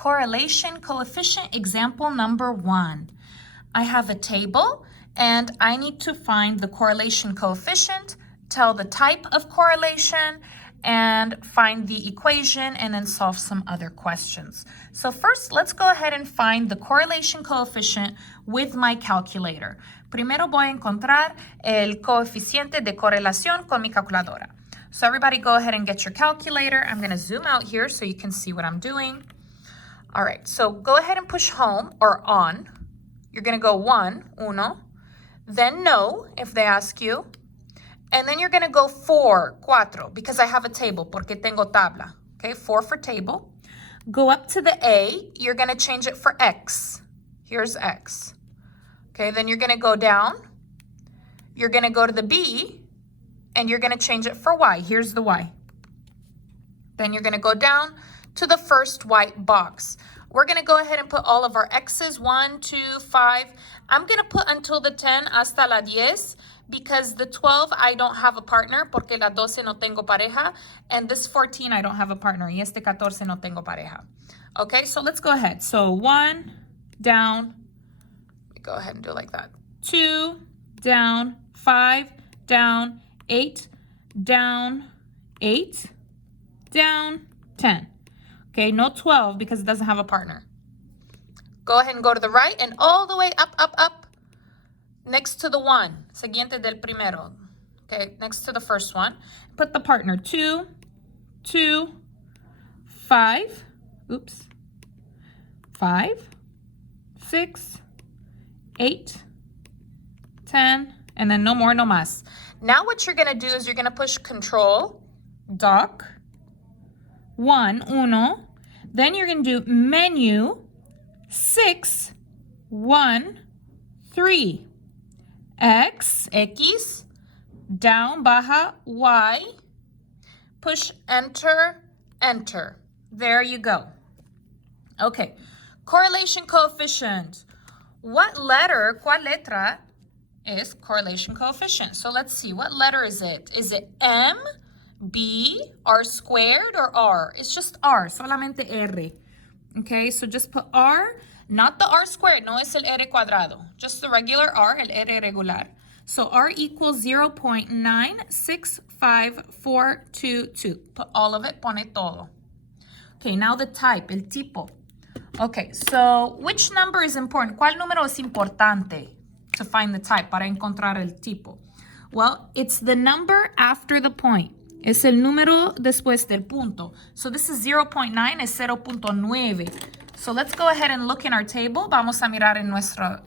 correlation coefficient example number 1. I have a table and I need to find the correlation coefficient, tell the type of correlation, and find the equation and then solve some other questions. So first, let's go ahead and find the correlation coefficient with my calculator. Primero voy a encontrar el coeficiente de correlación con mi calculadora. So everybody go ahead and get your calculator. I'm going to zoom out here so you can see what I'm doing. All right, so go ahead and push home or on. You're going to go uno, then no if they ask you. And then you're going to go cuatro, because I have a table, porque tengo tabla. Okay, 4 for table. Go up to the A. You're going to change it for X. Here's X. Okay, then you're going to go down. You're going to go to the B, and you're going to change it for Y. Here's the Y. Then you're going to go down to the first white box. We're going to go ahead and put all of our X's, 1, 2, 5. I'm going to put until the 10, hasta la 10, because the 12, I don't have a partner, porque la 12 no tengo pareja, and this 14, I don't have a partner, y este 14 no tengo pareja. Okay, so let's go ahead. So 1, down, go ahead and do it like that. 2, down, 5, down, 8, down, 8, down, 10. Okay, no 12 because it doesn't have a partner. Go ahead and go to the right and all the way up, up, up, next to the 1, siguiente del primero. Okay, next to the first one. Put the partner 2, 2, 5, oops, 5, 6, 8, 10, and then no more, no más. Now what you're gonna do is you're gonna push Control, Dock, uno, then you're gonna do Menu, 6, 1, 3, X, down, baja, Y, push Enter, Enter. There you go. Okay, correlation coefficient. What letter, cuál letra is correlation coefficient? So let's see, what letter is it? Is it M, B, R squared, or R? It's just R, solamente R. Okay, so just put R, not the R squared, no es el R cuadrado, just the regular R, el R regular. So R equals 0.965422. Put all of it, pone todo. Okay, now the type, el tipo. Okay, so which number is important? ¿Cuál número es importante to find the type, para encontrar el tipo? Well, it's the number after the point. Es el número después del punto. So this is 0.9, es 0.9. So let's go ahead and look in our table. Vamos a mirar en nuestra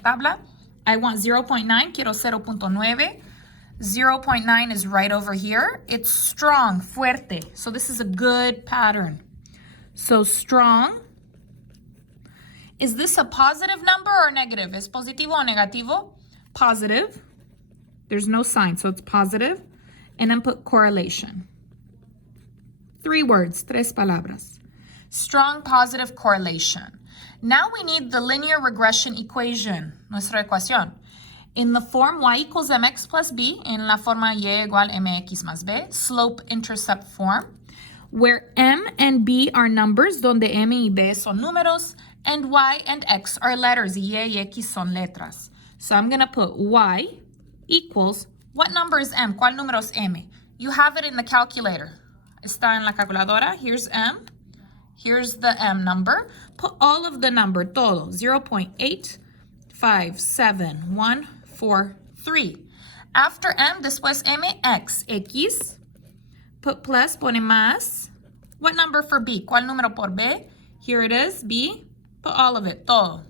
tabla. I want 0.9, quiero 0.9. 0.9 is right over here. It's strong, fuerte. So this is a good pattern. So strong. Is this a positive number or negative? ¿Es positivo o negativo? Positive. There's no sign, so it's positive. And then put correlation. 3 words, 3 palabras. Strong positive correlation. Now we need the linear regression equation, nuestra ecuación. In the form y equals mx plus b, en la forma y igual mx más b, slope-intercept form, where m and b are numbers, donde m y b son números, and y and x are letters, y x son letras. So I'm going to put y equals, what number is m? ¿Cuál número es m? You have it in the calculator. Está en la calculadora. Here's m. Here's the m number. Put all of the number, todo, 0.857143. After m, después m, x, x. Put plus, pone más. What number for b? ¿Cuál número por b? Here it is, b. Put all of it, todo.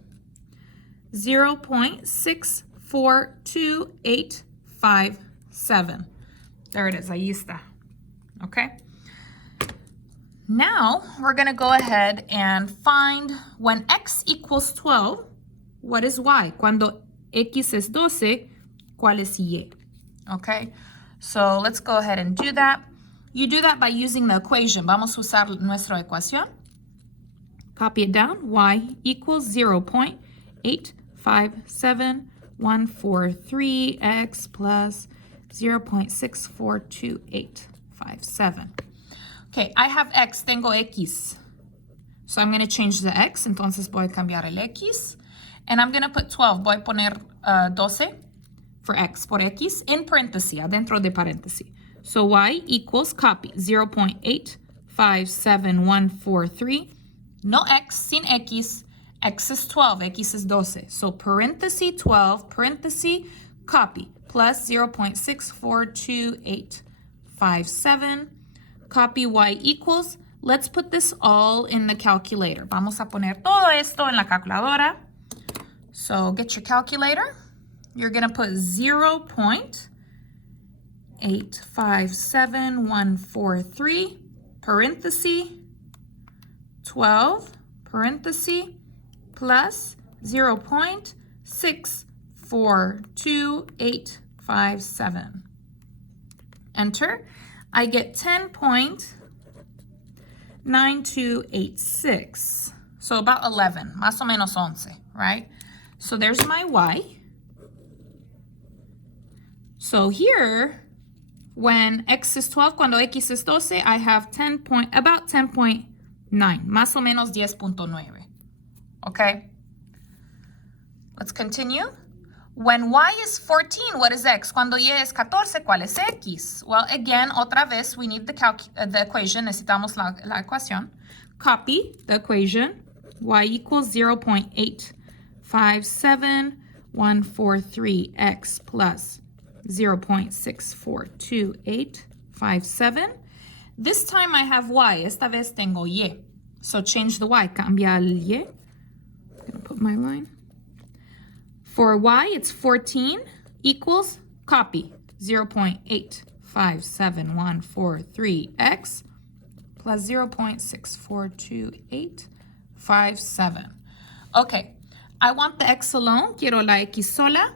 0.642857. There it is, ahí está. Okay? Now, we're going to go ahead and find when x equals 12, what is y? Cuando x es 12, ¿cuál es y? Okay? So, let's go ahead and do that. You do that by using the equation. Vamos a usar nuestra ecuación. Copy it down. Y equals 0.857143x plus 0.642857. Okay, I have x, tengo x. So I'm going to change the x, entonces voy a cambiar el x. And I'm going to put 12, voy a poner 12 for x por x in paréntesis, adentro de paréntesis. So y equals, copy, 0.857143. No x, sin x. X is 12, x is 12. So paréntesis 12, paréntesis, copy, plus 0.642857. Copy y equals, let's put this all in the calculator. Vamos a poner todo esto en la calculadora. So get your calculator. You're going to put 0.857143, paréntesis, 12, paréntesis, plus 0.642857. Enter. I get 10.9286. So about 11, más o menos 11, right? So there's my y. So here, when x is 12, cuando x is 12, I have about 10.9, más o menos 10.9. Okay? Let's continue. When y is 14, what is x? Cuando y es 14, ¿cuál es x? Well, again, otra vez, we need the equation. Necesitamos la ecuación. Copy the equation. Y equals 0.857143x plus 0.642857. This time I have y. Esta vez tengo y. So change the y. Cambia el y. I'm going to put my line. For y, it's 14 equals, copy, 0.857143x plus 0.642857. Okay, I want the x alone. Quiero la x sola.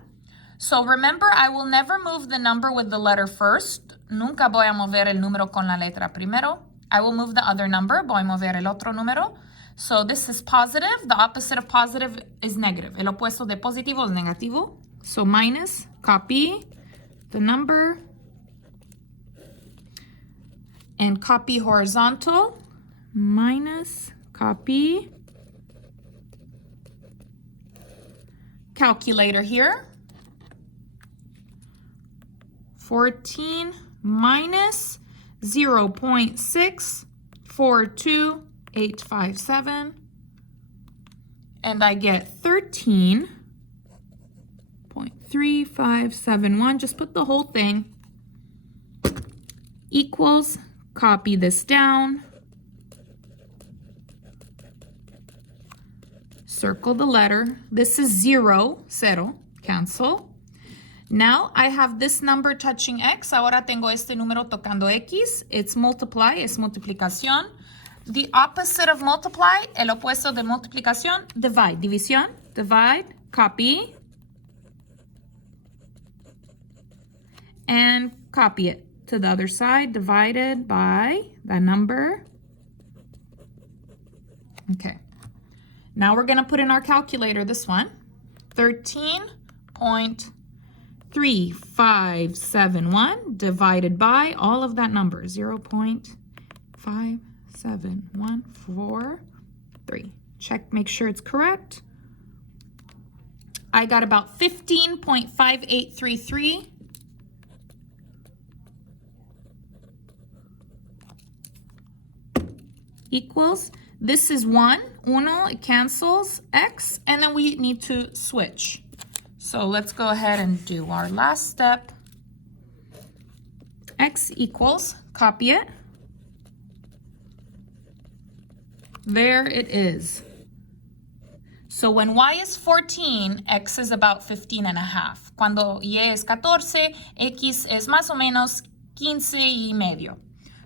So remember, I will never move the number with the letter first. Nunca voy a mover el número con la letra primero. I will move the other number. Voy a mover el otro número. So this is positive. The opposite of positive is negative. El opuesto de positivo es negativo. So minus, copy the number, and copy horizontal, minus, copy, calculator here, 14 minus 0.642857, and I get 13.3571. Just put the whole thing, equals, copy this down, circle the letter. This is 0, cancel. Now I have this number touching x. Ahora tengo este número tocando x. It's multiply, es multiplicación. The opposite of multiply, el opuesto de multiplicación, divide, división, divide, copy, and copy it to the other side, divided by the number. Okay. Now we're going to put in our calculator this one, 13.3571 divided by all of that number, 0.57143. Check, make sure it's correct. I got about 15.5833. Equals, this is 1, uno, it cancels, x, and then we need to switch. So let's go ahead and do our last step. X equals, copy it. There it is. So when y is 14, x is about 15 and a half. Cuando y es 14, x es más o menos 15 y medio.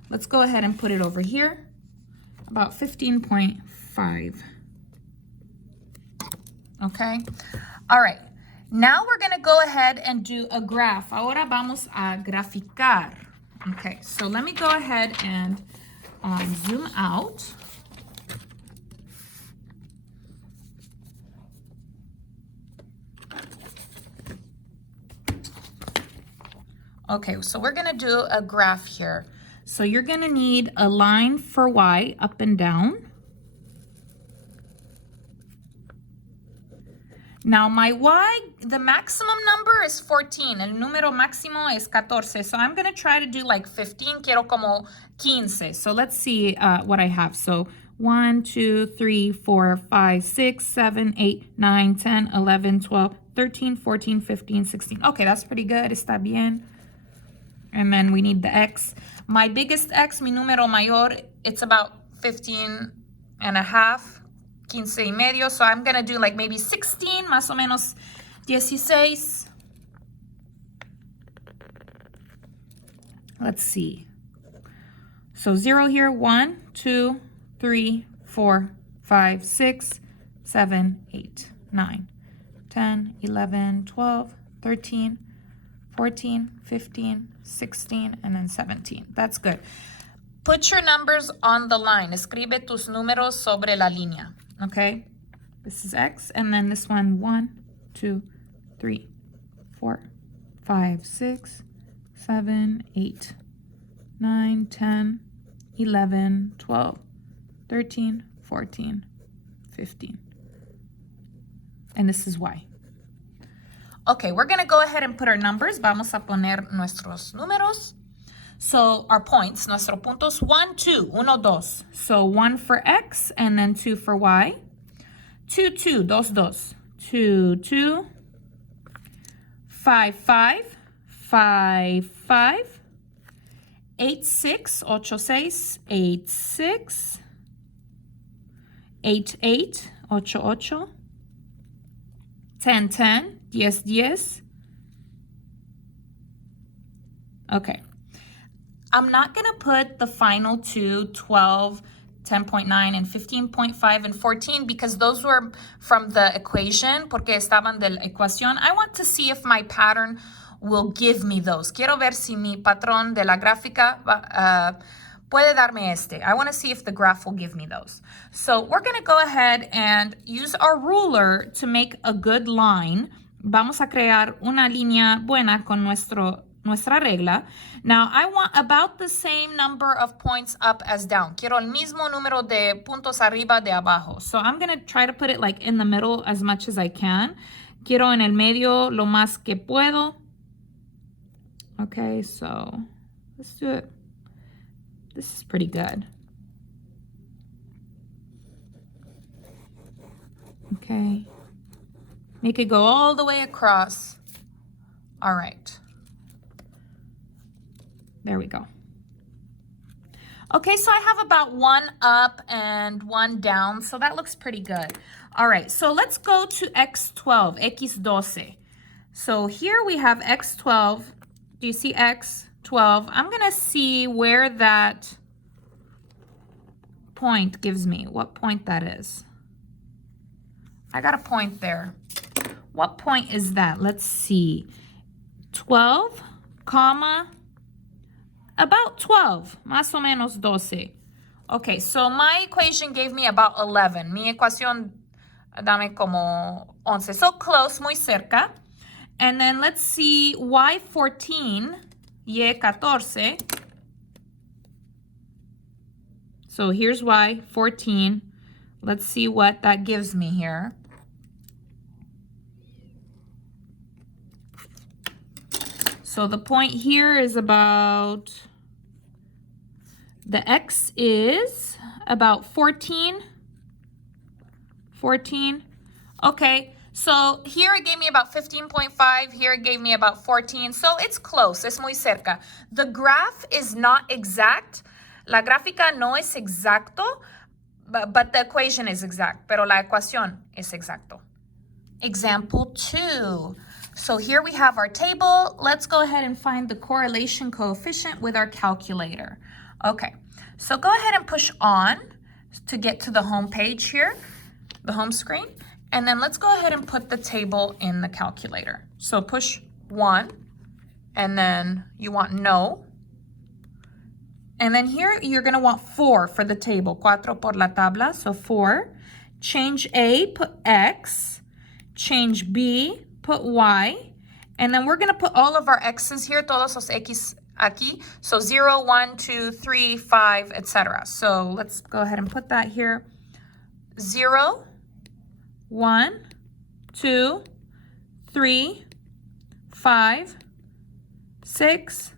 Let's go ahead and put it over here. About 15.5. Okay. All right. Now we're going to go ahead and do a graph. Ahora vamos a graficar. Okay. So let me go ahead and zoom out. Okay. So we're going to do a graph here. So you're going to need a line for y up and down. Now my y, the maximum number is 14. El número máximo es 14. So I'm going to try to do like 15. Quiero como 15. So let's see what I have. So 1, 2, 3, 4, 5, 6, 7, 8, 9, 10, 11, 12, 13, 14, 15, 16. Okay, that's pretty good. Está bien. And then we need the x. My biggest x, mi número mayor, it's about 15 and a half, 15 y medio. So I'm going to do like maybe 16, más o menos 16. Let's see. So 0 here, 1, 2, 3, 4, 5, 6, 7, 8, 9, 10, 11, 12, 13, 14, 15, 16, and then 17. That's good. Put your numbers on the line. Escribe tus números sobre la línea. Okay? This is X, and then this one, 1, 2, 3, 4, 5, 6, 7, 8, 9, 10, 11, 12, 13, 14, 15. And this is Y. Okay, we're going to go ahead and put our numbers. Vamos a poner nuestros números. So our points, nuestros puntos, 1, 2, 1, 2. So 1 for X and then 2 for Y. 2, 2, 2, 2. 2, 2. 5, 5. 5, 5. 8, 6. 8, 6. 8, 6. 8, 8. 8, 8. 10, 10. 10, 10. Okay. I'm not going to put the final two, 12, 10.9, and 15.5, and 14, because those were from the equation, porque estaban de la ecuación. I want to see if my pattern will give me those. Quiero ver si mi patrón de la gráfica puede darme este. I want to see if the graph will give me those. So we're going to go ahead and use our ruler to make a good line. Vamos a crear una línea buena con nuestra regla. Now, I want about the same number of points up as down. Quiero el mismo número de puntos arriba de abajo. So I'm going to try to put it like in the middle as much as I can. Quiero en el medio lo más que puedo. Okay, so let's do it. This is pretty good. Okay. Make it go all the way across. All right. There we go. Okay, so I have about 1 up and 1 down, so that looks pretty good. All right, so let's go to X12, X12. So here we have X12. Do you see X12? I'm going to see where that point gives me, what point that is. I got a point there. What point is that? Let's see. 12, comma, about 12, más o menos 12. Okay, so my equation gave me about 11. Mi ecuación dame como 11. So close, muy cerca. And then let's see Y14, Y14. So here's Y14. Let's see what that gives me here. So the point here is about, the X is about 14. 14. Okay, so here it gave me about 15.5. Here it gave me about 14. So it's close. Es muy cerca. The graph is not exact. La gráfica no es exacto, but the equation is exact. Pero la ecuación es exacto. Example 2. So here we have our table. Let's go ahead and find the correlation coefficient with our calculator. Okay, so go ahead and push on to get to the home page here, the home screen. And then let's go ahead and put the table in the calculator. So push 1, and then you want no. And then here you're going to want 4 for the table. 4 por la tabla, so 4. Change A, put X. Change B, put Y, and then we're going to put all of our X's here, todos los X aquí, so 0, 1, 2, 3, 5, etc. So let's go ahead and put that here. 0, 1, 2, 3, 5, 6,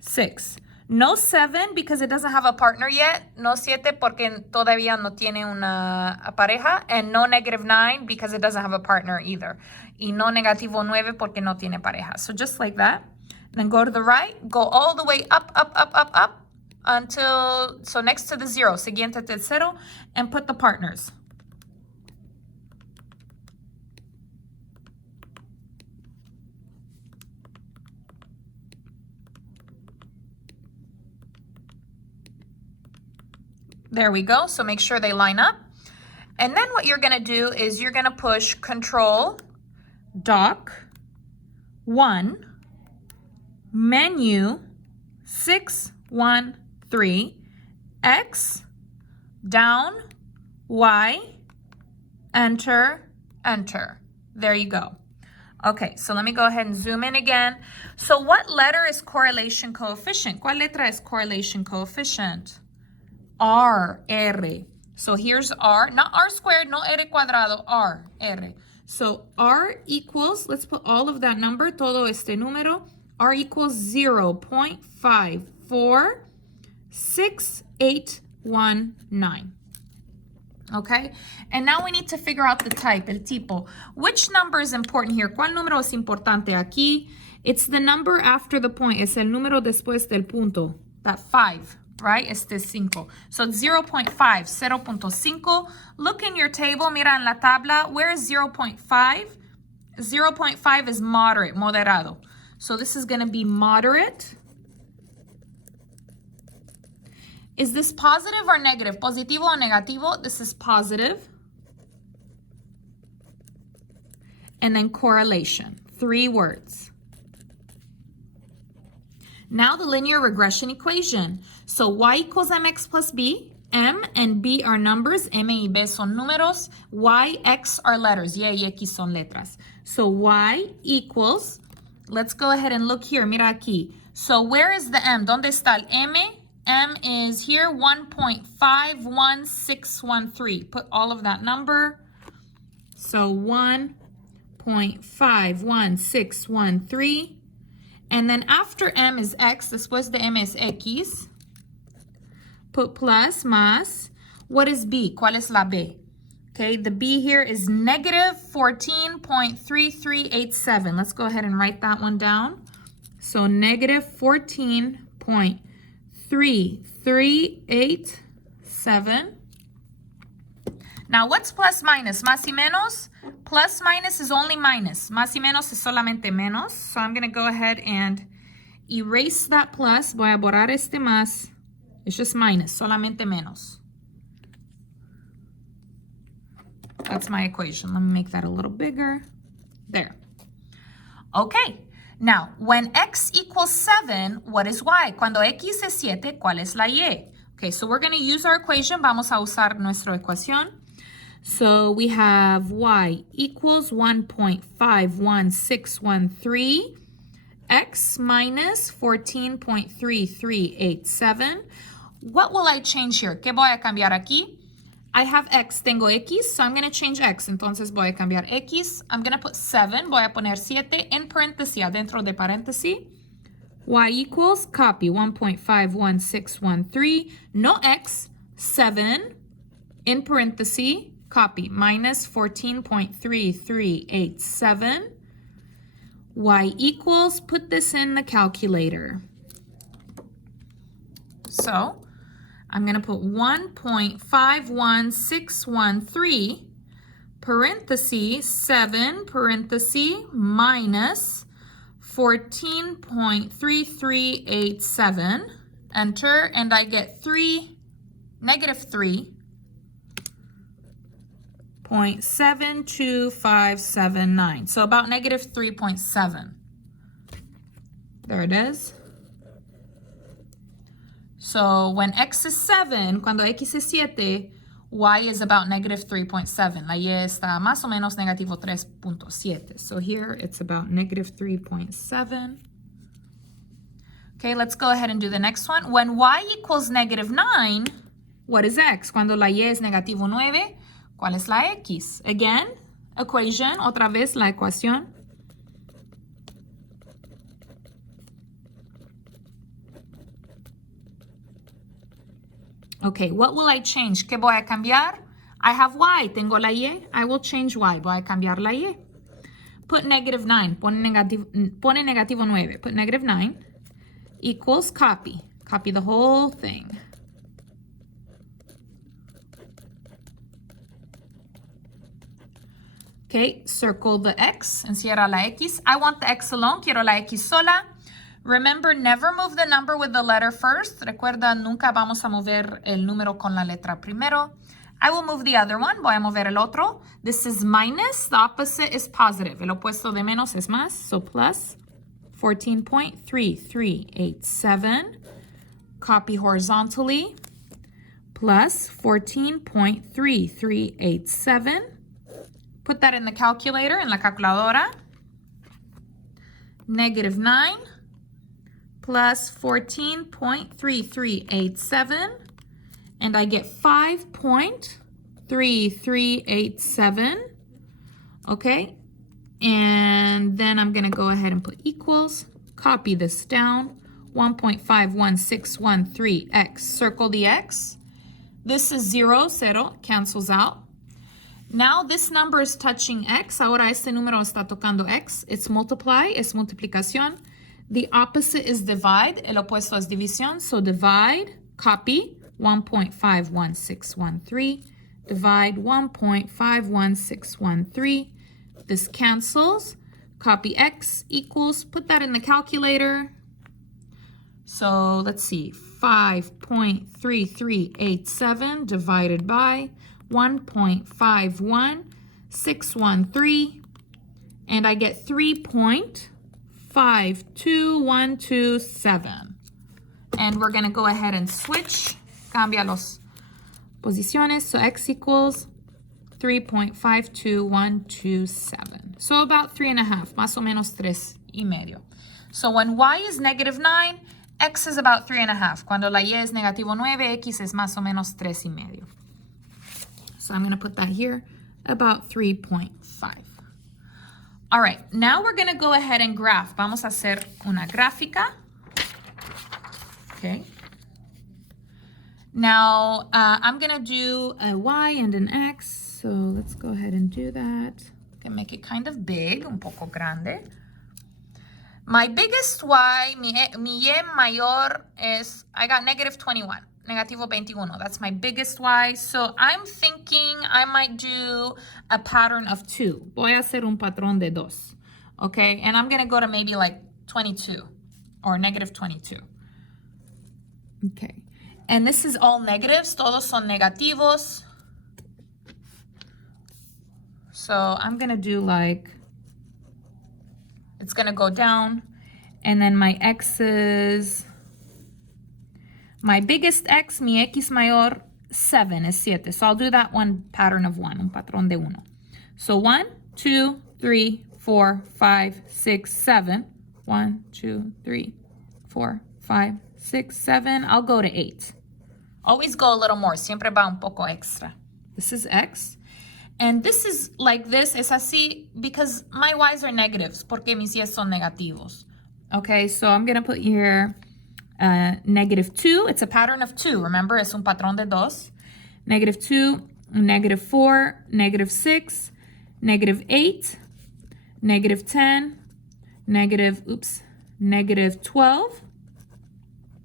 6. No 7 because it doesn't have a partner yet. No 7 porque todavía no tiene una pareja. And no -9 because it doesn't have a partner either. Y no -9 porque no tiene pareja. So just like that. Then go to the right. Go all the way up, up, up, up, up. Until, so next to the 0. Siguiente del 0. And put the partners. There we go. So make sure they line up. And then what you're going to do is you're going to push Control, Dock, 1, Menu, 6, 1, 3, X, down, Y, Enter, Enter. There you go. Okay, so let me go ahead and zoom in again. So what letter is correlation coefficient? ¿Cuál letra es correlation coefficient? R, R. So here's R, not R squared, no R cuadrado, R, R. So R equals, let's put all of that number, todo este número, R equals 0.546819. Okay, and now we need to figure out the type, el tipo. Which number is important here? ¿Cuál número es importante aquí? It's the number after the point, es el número después del punto, that 5. Right? Este es 5. So it's 0.5, 0.5. Look in your table, mira en la tabla. Where is 0.5? 0.5 is moderate, moderado. So this is going to be moderate. Is this positive or negative? Positivo o negativo? This is positive. And then correlation. 3 words. Now the linear regression equation. So y equals mx plus b. M and b are numbers. M y b son números. Y, x are letters. Y x son letras. So y equals, let's go ahead and look here. Mira aquí. So where is the m? ¿Dónde está el m? M is here, 1.51613. Put all of that number. So 1.51613. And then after m is x, después de m es x. Put plus, más. What is b? ¿Cuál es la b? Okay, the b here is negative 14.3387. Let's go ahead and write that one down. So negative 14.3387. Now, what's plus minus? Más y menos? Plus minus is only minus. Más y menos es solamente menos. So I'm going to go ahead and erase that plus. Voy a borrar este más. It's just minus, solamente menos. That's my equation. Let me make that a little bigger. There. Okay. Now, when x equals 7, what is y? Cuando x es 7, ¿cuál es la y? Okay, so we're going to use our equation. Vamos a usar nuestra ecuación. So we have y equals 1.51613, x minus 14.3387. What will I change here? ¿Qué voy a cambiar aquí? I have x, tengo x, so I'm going to change x. Entonces voy a cambiar x. I'm going to put 7, voy a poner 7 en paréntesis, adentro de paréntesis. Y equals, copy, 1.51613, no x, 7, in paréntesis, copy, minus 14.3387. Y equals, put this in the calculator. So, I'm going to put 1.51613, parenthesis, 7, parenthesis, minus 14.3387, enter, and I get negative 3.72579. So about negative 3.7. There it is. So when x is 7, cuando x es 7, y is about negative 3.7. La y está más o menos negativo 3.7. So here it's about negative 3.7. Okay, let's go ahead and do the next one. When y equals negative 9, what is x? Cuando la y es negativo 9, ¿cuál es la x? Again, equation, otra vez la ecuación. Okay, what will I change? ¿Qué voy a cambiar? I have y, tengo la y. I will change y, voy a cambiar la y. Put -9, pone negativo 9. Put -9 equals copy. Copy the whole thing. Okay, circle the x, encierra la x. I want the x alone, quiero la x sola. Remember, never move the number with the letter first. Recuerda, nunca vamos a mover el número con la letra primero. I will move the other one. Voy a mover el otro. This is minus. The opposite is positive. El opuesto de menos es más. So plus 14.3387. Copy horizontally. Plus 14.3387. Put that in the calculator, en la calculadora. -9 plus 14.3387. And I get 5.3387. Okay. And then I'm going to go ahead and put equals. Copy this down. 1.51613x. Circle the x. This is 0, 0. Cancels out. Now this number is touching x. Ahora este número está tocando x. It's multiply. Es multiplicación. The opposite is divide. El opuesto es división. So divide. Copy. 1.51613. Divide 1.51613. This cancels. Copy x equals. Put that in the calculator. So let's see. 5.3387 divided by 1.51613. And I get 3.52127. And we're going to go ahead and switch. Cambia los posiciones. So x equals 3.52127. So about 3.5, más o menos 3.5. So when y is -9, x is about 3.5. Cuando la y es -9, x es más o menos 3.5. So I'm going to put that here, about 3.5. All right, now we're going to go ahead and graph. Vamos a hacer una gráfica. Okay. Now, I'm going to do a y and an x. So let's go ahead and do that. Can make it kind of big, un poco grande. My biggest y, mi y mayor es, I got -21, negativo 21. That's my biggest y. So I'm thinking I might do a pattern of 2. Voy a hacer un patrón de 2. Okay, and I'm going to go to maybe like 22 or -22. Okay. And this is all negatives. Todos son negativos. So I'm going to do like, it's going to go down. And then my x's, my biggest x, mi x mayor, 7 is 7. So I'll do that one pattern of 1, un patrón de 1. So 1, 2, 3, 4, 5, 6, 7. 1, 2, 3, 4, 5, 6, 7. I'll go to 8. Always go a little more. Siempre va un poco extra. This is x. And this is like this. Es así because my y's are negatives. Porque mis y's son negativos. Okay, so I'm going to put here -2. It's a pattern of 2. Remember, es un patrón de 2. -2, -4, -6, -8, -10, -12,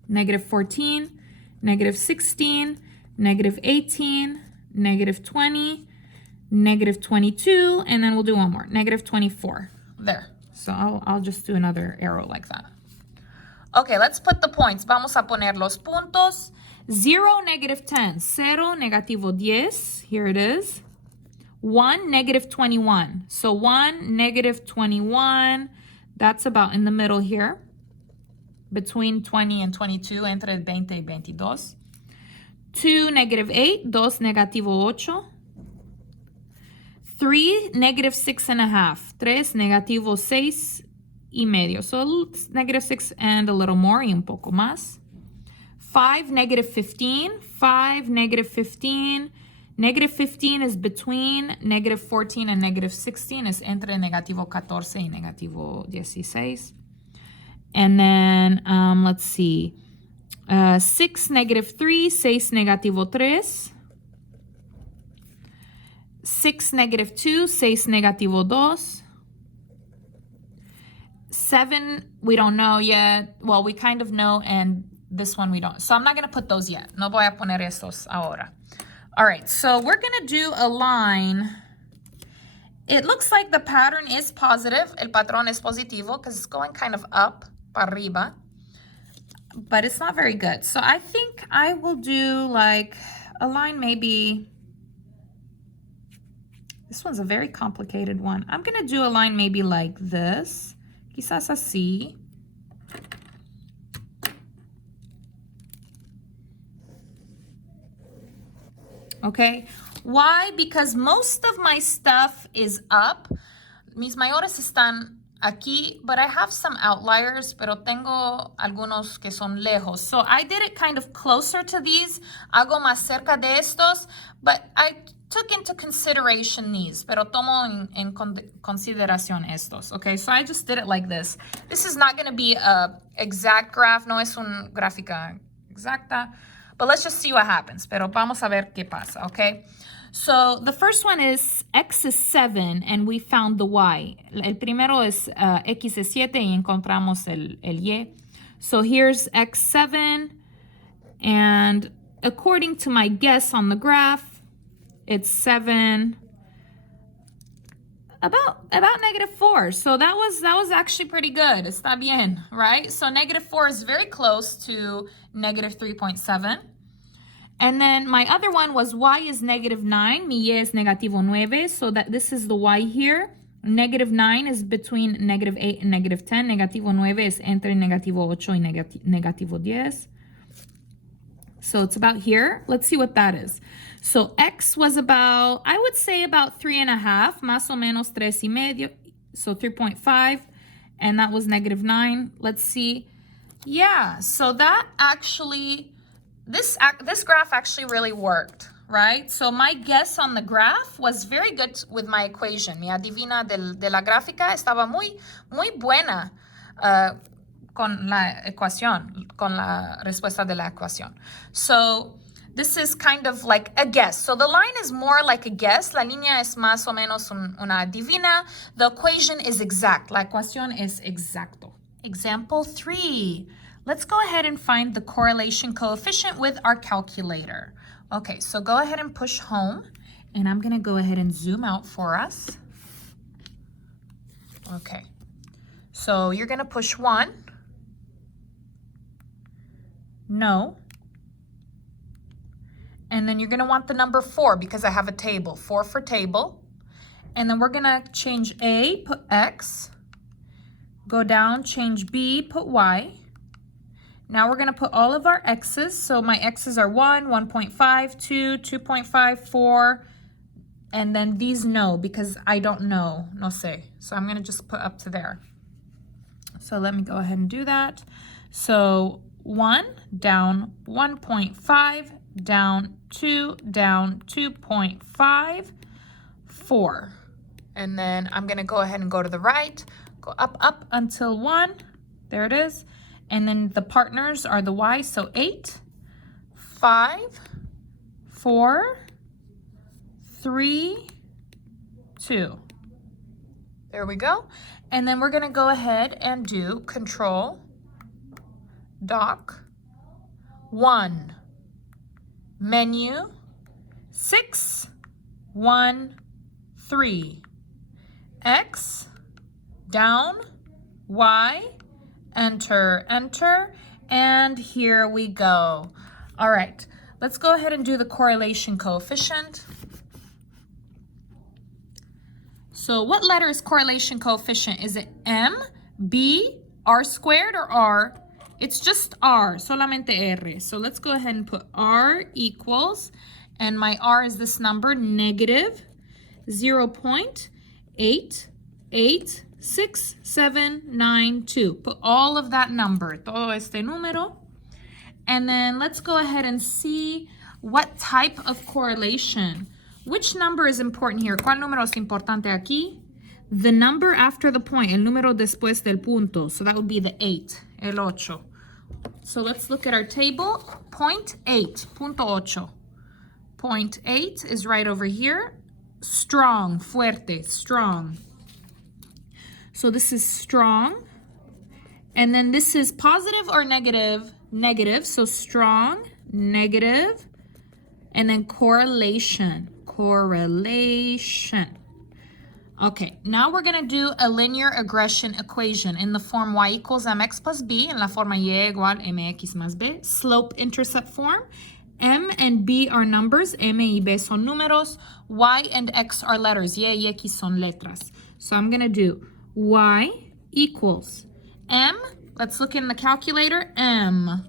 -14, -16, -18, -20, -22, and then we'll do one more, -24. There. So I'll just do another arrow like that. Okay, let's put the points. Vamos a poner los puntos. 0, -10. 0, -10. Here it is. 1, -21. So 1, -21. That's about in the middle here. Between 20 and 22, entre 20 y 22. 2, -8. 2, -8. 3, -6.5. 3, -6.5. So -6 and a little more, y un poco más. 5, -15. 5, -15. Negative 15 is between negative 14 and negative 16. Es entre negativo 14 y negativo 16. And then, let's see. 6, negative 3, 6, negativo 3. 6, negative 2, 6, negativo 2. 7, we don't know yet. Well, we kind of know, and this one we don't. So I'm not going to put those yet. No voy a poner estos ahora. All right, so we're going to do a line. It looks like the pattern is positive. El patrón es positivo because it's going kind of up, para arriba. But it's not very good. So I think I will do like a line maybe. This one's a very complicated one. I'm going to do a line maybe like this. Quizás así. Okay. Why? Because most of my stuff is up. Mis mayores están aquí, but I have some outliers, pero tengo algunos que son lejos. So I did it kind of closer to these. Hago más cerca de estos, but I took into consideration these, pero tomo en consideración estos. Okay, so I just did it like this. This is not going to be a exact graph, no es una gráfica exacta, but let's just see what happens. Pero vamos a ver qué pasa, okay? So the first one is x is 7 and we found the y. El primero es x es 7 y encontramos el y. So here's x7 and according to my guess on the graph, it's 7 about -4. So that was actually pretty good. Está bien, right? So -4 is very close to -3.7. And then my other one was y is -9. Mi y is negativo 9. So that this is the y here. -9 is between -8 and -10. Negativo 9 is entre negativo 8 y negativo 10. So it's about here. Let's see what that is. So x was about, I would say about 3.5, más o menos 3.5. So 3.5. And that was -9. Let's see. Yeah, so that actually, this graph actually really worked, right? So my guess on the graph was very good with my equation. Mi adivina de la gráfica estaba muy buena con la ecuación, con la respuesta de la ecuación. So this is kind of like a guess. So the line is more like a guess. La línea es más o menos una adivina. The equation is exact. La ecuación es exacto. Example 3. Let's go ahead and find the correlation coefficient with our calculator. Okay, so go ahead and push home. And I'm going to go ahead and zoom out for us. Okay, so you're going to push 1. No. And then you're going to want the number 4 because I have a table. 4 for table. And then we're going to change A, put X. Go down, change B, put Y. Now we're going to put all of our x's. So my x's are 1, 1.5, 2, 2.5, 4. And then these no, because I don't know. No sé. So I'm going to just put up to there. So let me go ahead and do that. So 1, down 1.5, down 2, down 2.5, 4. And then I'm going to go ahead and go to the right. Go up until 1. There it is. And then the partners are the y, so 8, 5, 4, 3, 2. There we go. And then we're going to go ahead and do Control, Doc, 1, Menu, 6, 1, 3, X, down, Y, enter, enter, and here we go. All right, let's go ahead and do the correlation coefficient. So what letter is correlation coefficient? Is it M, B, R squared, or R? It's just R, solamente R. So let's go ahead and put R equals, and my R is this number, negative 0.88672. Put all of that number, todo este número. And then let's go ahead and see What type of correlation? Which number is important here? ¿Cuál número es importante aquí? The number after the point, el número después del punto. So that would be the 8, el 8. So let's look at our table. Point 8, punto 8. Point 8 is right over here. Strong, fuerte, strong. So this is strong. And then this is positive or negative? Negative. So strong, negative. And then correlation, correlation. Okay, now we're gonna do a linear regression equation in the form y equals mx plus b, en la forma y igual mx más b, slope-intercept form. M and b are numbers, m y b son números, y and x are letters, y x son letras. So I'm gonna do y equals m, let's look in the calculator, m.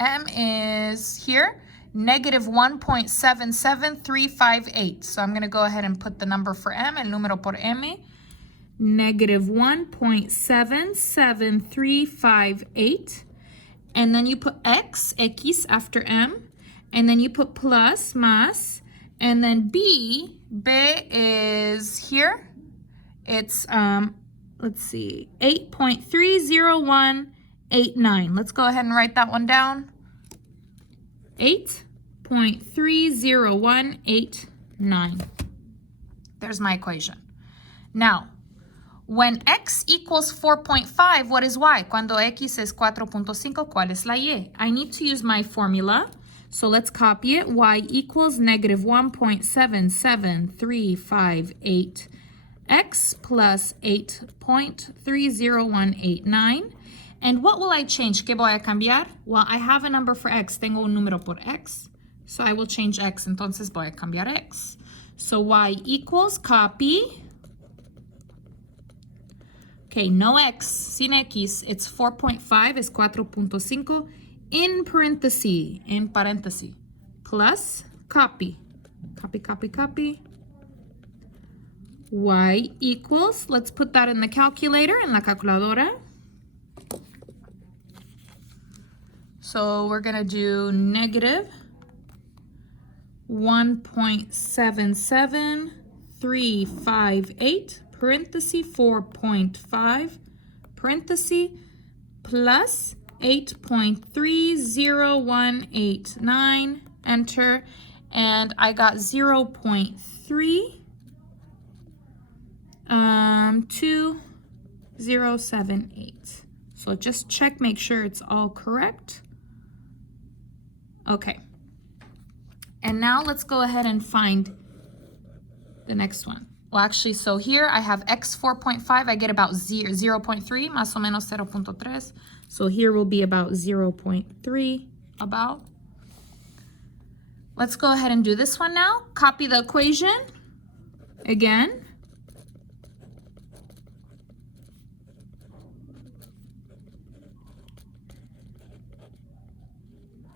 M is here. Negative 1.77358. So I'm going to go ahead and put the number for M, el número por M. Negative 1.77358. And then you put X after M. And then you put plus, más. And then B is here. It's, let's see, 8.30189. Let's go ahead and write that one down. 8.30189. There's my equation. Now, when x equals 4.5, what is y? Cuando x es 4.5, ¿cuál es la y? I need to use my formula. So let's copy it. Y equals negative 1.77358 x plus 8.30189. And what will I change? ¿Qué voy a cambiar? Well, I have a number for x. Tengo un número por x. So I will change x. Entonces voy a cambiar x. So y equals, copy. Okay, no x, sin x. It's 4.5, es 4.5. In paréntesis. Plus, copy. Copy, copy, copy. Y equals, let's put that in the calculator, en la calculadora. So we're going to do negative 1.77358, parenthesis 4.5, parenthesis, plus 8.30189, enter, and I got 0.32078. So just check, make sure it's all correct. Okay. And now let's go ahead and find the next one. Well, actually, so here I have x 4.5. I get about 0.3, más o menos 0.3. So here will be about 0.3, about. Let's go ahead and do this one now. Copy the equation again.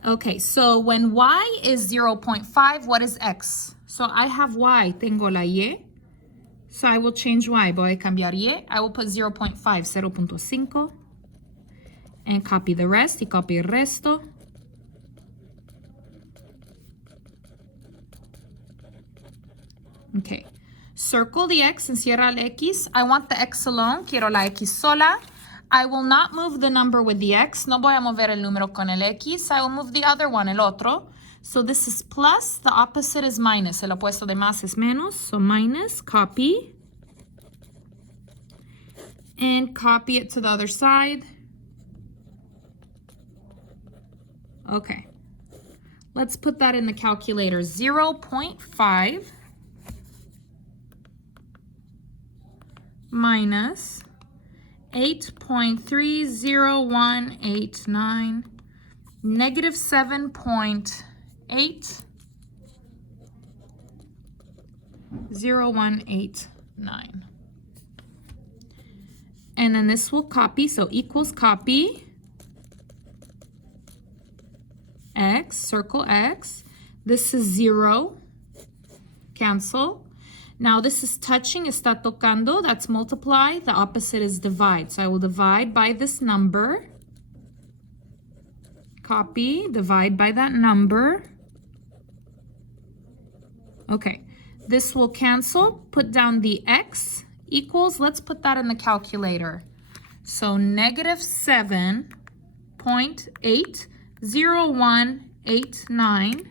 Okay, so when y is 0.5, what is x? So I have y, tengo la y. So I will change y, voy a cambiar y. I will put 0.5, 0.5. And copy the rest, y copy el resto. Okay, circle the x, encierra el x. I want the x alone, quiero la x sola. I will not move the number with the x. No voy a mover el número con el x. I will move the other one, el otro. So this is plus. The opposite is minus. El opuesto de más es menos. So minus, copy. And copy it to the other side. Okay. Let's put that in the calculator. 0.5 minus 8.30189, negative 7.80189. And then this will copy, so equals copy. X, circle X. This is 0, cancel. Now this is touching, está tocando, that's multiply. The opposite is divide. So I will divide by this number. copy, divide by that number. Okay, this will cancel. Put down the x equals, let's put that in the calculator. So negative 7.80189,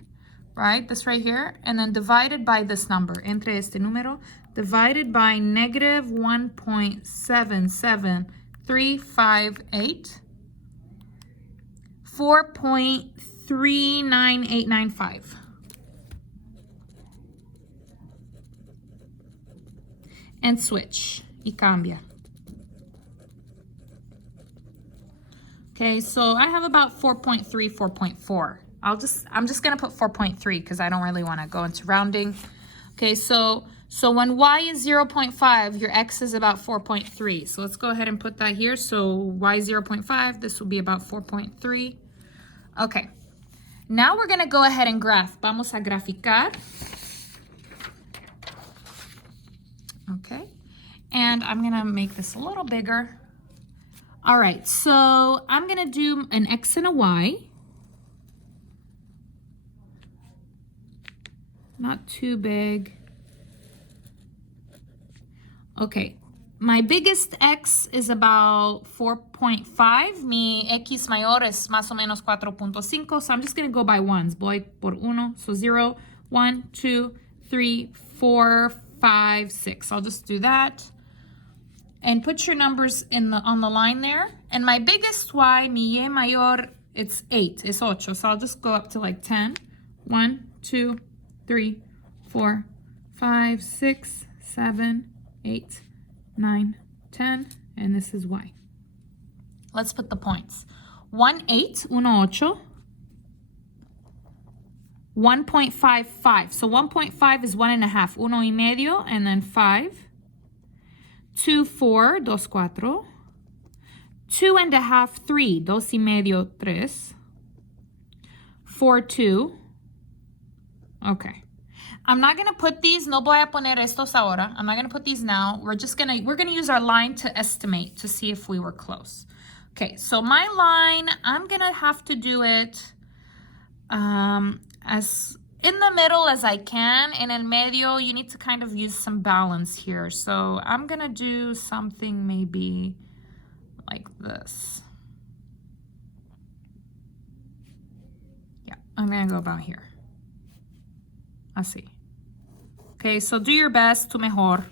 right? This right here, and then divided by this number, entre este número, divided by negative 1.77358, 4.39895. And switch, y cambia. Okay, so I have about 4.3, 4.4. I'm just gonna put 4.3 because I don't really wanna go into rounding. Okay, so when y is 0.5, your x is about 4.3. So let's go ahead and put that here. So y is 0.5, this will be about 4.3. Okay, now we're gonna go ahead and graph. Vamos a graficar. Okay, and I'm gonna make this a little bigger. All right, so I'm gonna do an x and a y. Not too big. Okay, my biggest x is about 4.5. Mi x mayor es más o menos 4.5, so I'm just gonna go by ones. Voy por uno, so 0, 1, 2, 3, 4, 5, 6. I'll just do that. And put your numbers on the line there. And my biggest y, mi y mayor, it's 8, it's 8. So I'll just go up to like 10. 1, 2, 3, 4, 5, 6, 7, 8, 9, 10. And this is y. Let's put the points. 1, 8, 1, 8. 1.55. So 1.5 is 1.5. 1.5, and then 5. 2, 4, 2, 4. 2.5, 3, 2.5, 3. 4, 2. Okay. I'm not gonna put these, no voy a poner estos ahora. I'm not gonna put these now. We're gonna use our line to estimate to see if we were close. Okay, so my line, I'm gonna have to do it as in the middle as I can. En el medio, you need to kind of use some balance here. So I'm gonna do something maybe like this. Yeah, I'm gonna go about here. Así. Okay, so do your best, tu mejor.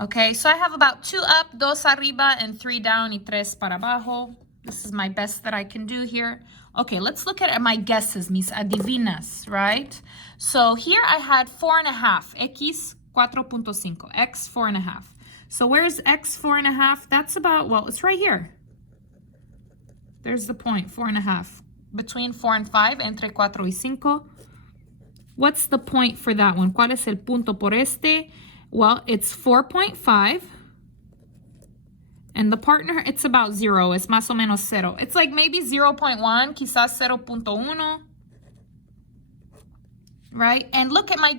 Okay, so I have about 2 up, 2 arriba, and 3 down, y 3 para abajo. This is my best that I can do here. Okay, let's look at my guesses, mis adivinas, right? So here I had 4.5, x 4.5, x 4.5. So where's x 4.5? That's about, well, it's right here. There's the point, 4.5. Between 4 and 5, entre 4 y 5. What's the point for that one? ¿Cuál es el punto por este? Well, it's 4.5. And the partner, it's about 0. Es más o menos 0. It's like maybe 0.1, quizás 0.1. Right? And look at my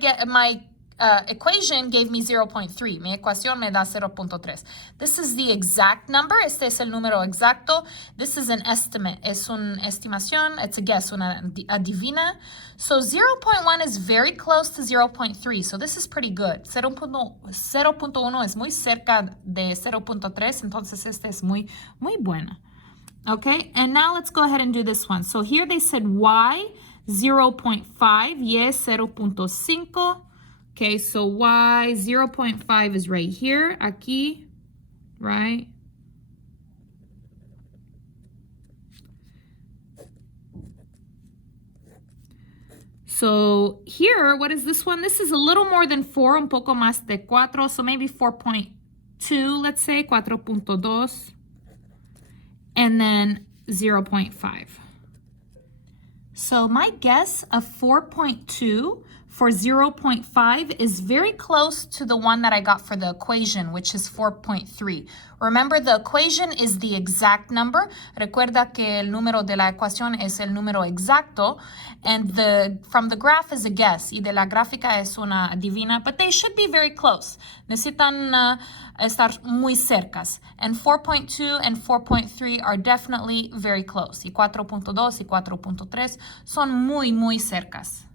equation gave me 0.3. Mi ecuación me da 0.3. This is the exact number. Este es el número exacto. This is an estimate. Es una estimación. It's a guess, una adivina. So 0.1 is very close to 0.3. So this is pretty good. 0.1 es muy cerca de 0.3. Entonces este es muy bueno. Okay, and now let's go ahead and do this one. So here they said y 0.5, y 0.5. Okay, so y 0.5 is right here, aquí, right? So here, what is this one? This is a little more than 4, un poco más de 4, so maybe 4.2, let's say, 4.2, and then 0.5. So my guess of 4.2 for 0.5 is very close to the one that I got for the equation, which is 4.3. Remember, the equation is the exact number. Recuerda que el número de la ecuación es el número exacto, and from the graph is a guess, y de la gráfica es una adivina, but they should be very close. Necesitan estar muy cercas. And 4.2 and 4.3 are definitely very close. Y 4.2 y 4.3 son muy, muy cercas.